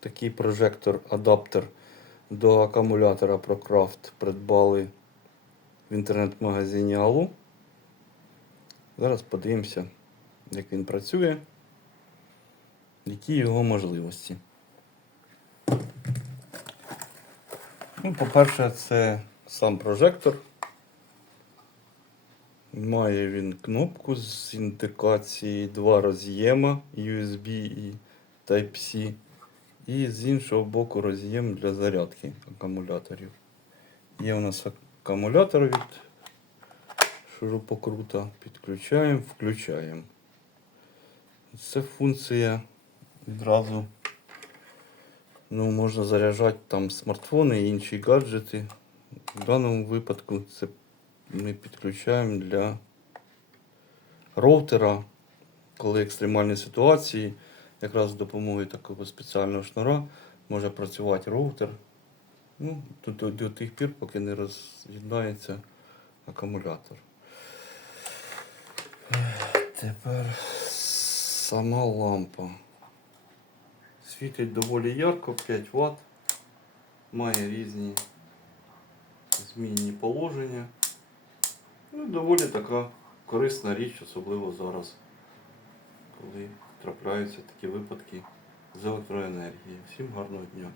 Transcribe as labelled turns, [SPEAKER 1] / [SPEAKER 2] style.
[SPEAKER 1] такий прожектор-адаптер до акумулятора ProCraft придбали в інтернет-магазині Алу. Зараз подивимося, як він працює, які його можливості. Ну, по-перше, це сам прожектор. Має він кнопку з індикації два роз'єма USB і Type-C. І з іншого боку роз'єм для зарядки акумуляторів. Є у нас акумулятор від шурупокрута. Підключаємо, включаємо. Це функція відразу ну, можна заряджати там смартфони і інші гаджети. В даному випадку це ми підключаємо для роутера, коли екстремальні ситуації, якраз з допомогою такого спеціального шнура може працювати роутер. Ну, до, до тих пір, поки не роз'єднається акумулятор. Тепер сама лампа. Світить доволі ярко, 5 Вт. Має різні змінні положення. Ну, доволі така корисна річ, особливо зараз, коли трапляються такі випадки з електроенергії. Всім гарного дня!